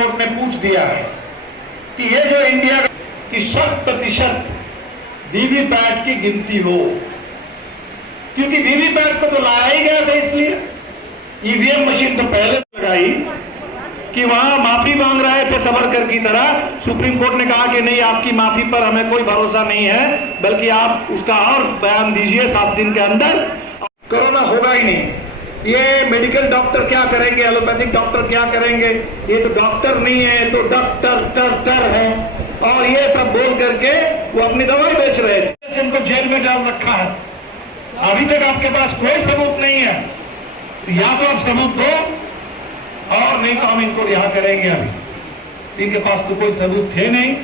Court ने पूछ दिया है कि ये जो इंडिया की 100% वीवीपैट की गिनती हो, क्योंकि वीवीपैट को तो लाया ही गया था, इसलिए ईवीएम मशीन तो पहले लगाई कि वहां माफी मांग रहे थे सावरकर की तरह। सुप्रीम कोर्ट ने कहा कि नहीं, आपकी माफी पर हमें कोई भरोसा नहीं है, बल्कि आप उसका और बयान दीजिए 7 दिन के अंदर। कोरोना होगा ही नहीं। ये मेडिकल डॉक्टर क्या करेंगे, एलोपैथिक डॉक्टर क्या करेंगे, ये तो डॉक्टर नहीं है, तो डॉक्टर है, और ये सब बोल करके वो अपनी दवाई बेच रहे थे। इनको जेल में डाल रखा है, अभी तक आपके पास कोई सबूत नहीं है। या तो आप सबूत दो, और नहीं तो हम इनको रिहा करेंगे। अभी इनके पास तो कोई सबूत थे नहीं,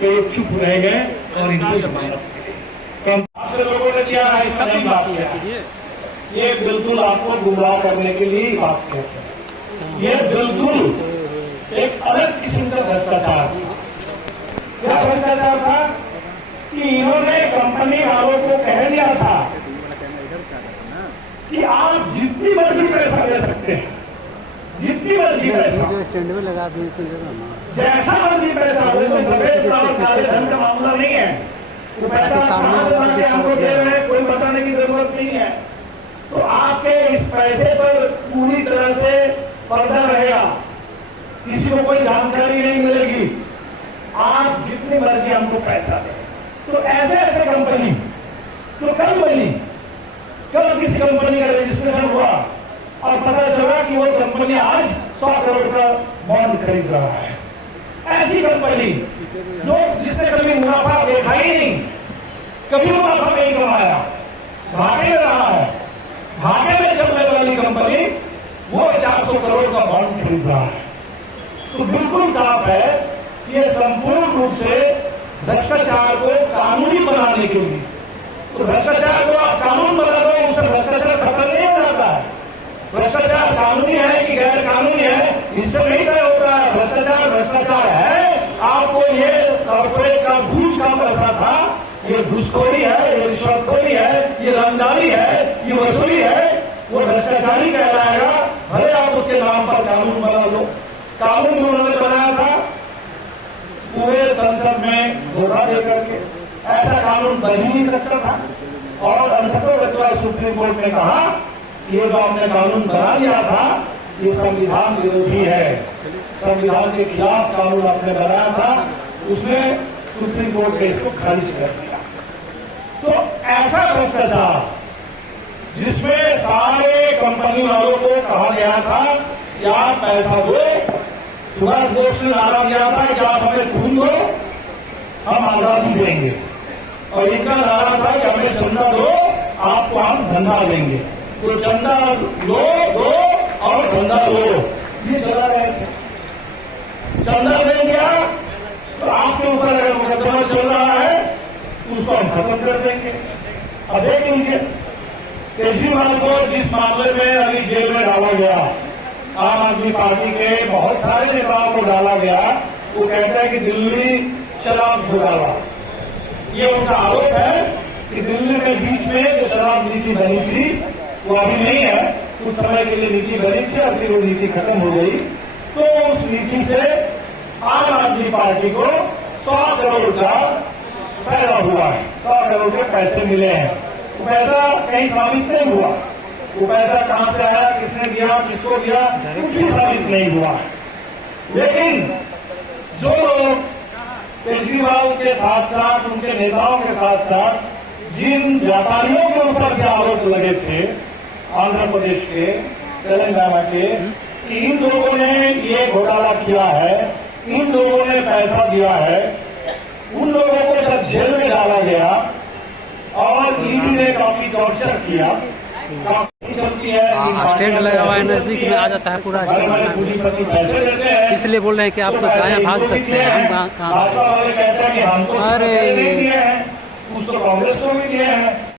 तो ये चुप रह गए और इनको आपसे लोगों ने किया है, इसका नहीं बात किया। ये बिल्कुल आपको गुमराह करने के लिए ही बात कहते हैं। ये बिल्कुल एक अलग किस्म का भ्रष्टाचार। क्या भ्रष्टाचार था कि इन्होंने कंपनी वालों को कह दिया था कि आप जितनी मर्जी पैसा दे सकते हैं, जितनी मर्जी पैसा स्टैंड में लगा दें, जैसा मर्जी पैसा हो, तो सफेद और काले धन का मामला नहीं है। वो पैसा कहां से ला के हमको दे रहे हैं, कोई बताने की जरूरत नहीं है। तो आपके इस पैसे पर पूरी तरह से पर्दा रहेगा, किसी को कोई जानकारी नहीं मिलेगी। आप जितनी मर्जी हमको पैसा दें। तो ऐसे ऐसे कंपनी जो कल बनी, कल किसी कंपनी का रजिस्ट्रेशन हुआ और पता चला कि वो कंपनी आज 100 करोड़ का बॉन्ड खरीद रहा है। ऐसी कंपनी जो जिसने कभी मुनाफा देखा ही नहीं, कभी मुनाफा नहीं कमाया, घाटे में रहा है, घाटे में चलने वाली कंपनी वो 400 करोड़ का बॉन्ड खरीद रहा है। तो बिल्कुल साफ है कि ये संपूर्ण रूप से भ्रष्टाचार को कानूनी बनाने के लिए, तो भ्रष्टाचार को आप कानून बना दो, उससे भ्रष्टाचार खत्म नहीं हो जाता है। भ्रष्टाचार कानूनी है कि गैर कानूनी है, इससे नहीं तय होता है। भ्रष्टाचार भ्रष्टाचार है। आपको ये कॉर्पोरेट का घूस का पैसा था, ये घूसखोरी है, ये रिश्वतखोरी है, ये रंगदारी है, ये वसूली है, वो भ्रष्टाचारी कहलाएगा। भले आप उसके नाम पर कानून बना लो। कानून उन्होंने बनाया था पूरे संसद में धोखा दे करके, ऐसा कानून बन ही नहीं सकता था। और अंततः सुप्रीम कोर्ट ने कहा ये जो आपने कानून बना दिया था, ये संविधान विरोधी है, संविधान के खिलाफ कानून आपने बनाया था, उसमें सुप्रीम कोर्ट ने इसको खारिज कर दिया। तो ऐसा भ्रष्टाचार जिसमें सारे कंपनी वालों को कहा गया था कि आप पैसा दो, सुभाष बोस ने नारा दिया था कि आप हमें खून दो, हम आजादी देंगे, और इनका नारा था कि हमें चंदा दो, आपको हम धंधा देंगे। तो चंदा लो दो और धंधा लो, ये चला रहे थे। चंदा दे दिया तो आपके ऊपर अगर मुकदमा चल रहा है, उसको हम खत्म कर देंगे। अब देख लीजिए, केजरीवाल को जिस मामले में अभी जेल में डाला गया, आम आदमी पार्टी के बहुत सारे नेताओं को डाला गया, वो कहते हैं कि दिल्ली शराब घोटाला। ये उनका आरोप है कि दिल्ली में बीच में जो शराब नीति बनी थी वो अभी नहीं है, कुछ समय के लिए नीति बनी थी और फिर वो नीति खत्म हो गई। तो उस नीति से आम आदमी पार्टी को 100 करोड़ का फायदा हुआ है, 100 करोड़ के पैसे मिले हैं। वो पैसा कहीं साबित नहीं हुआ, वो पैसा कहां से आया, किसने दिया, किसको दिया, कुछ भी साबित नहीं हुआ। लेकिन जो लोग केजरीवाल के साथ साथ, उनके नेताओं के साथ साथ जिन व्यापारियों के ऊपर भी आरोप लगे थे, आंध्र प्रदेश के, तेलंगाना के, कि इन लोगों ने ये घोटाला किया है, इन लोगों ने पैसा दिया है, उन लोगों को जब जेल में डाला गया और ईडी ने काफी टॉर्चर किया, काफी चलती है, स्टैंड लगा हुआ है, नजदीक में आ जाता है पूरा, इसलिए बोल रहे हैं कि आप तो दाएं भाग सकते हैं। हम कहाँ, भाजपा वाले कहते हैं कि हमको अरे कुछ तो कांग्रेस को भी दिया है।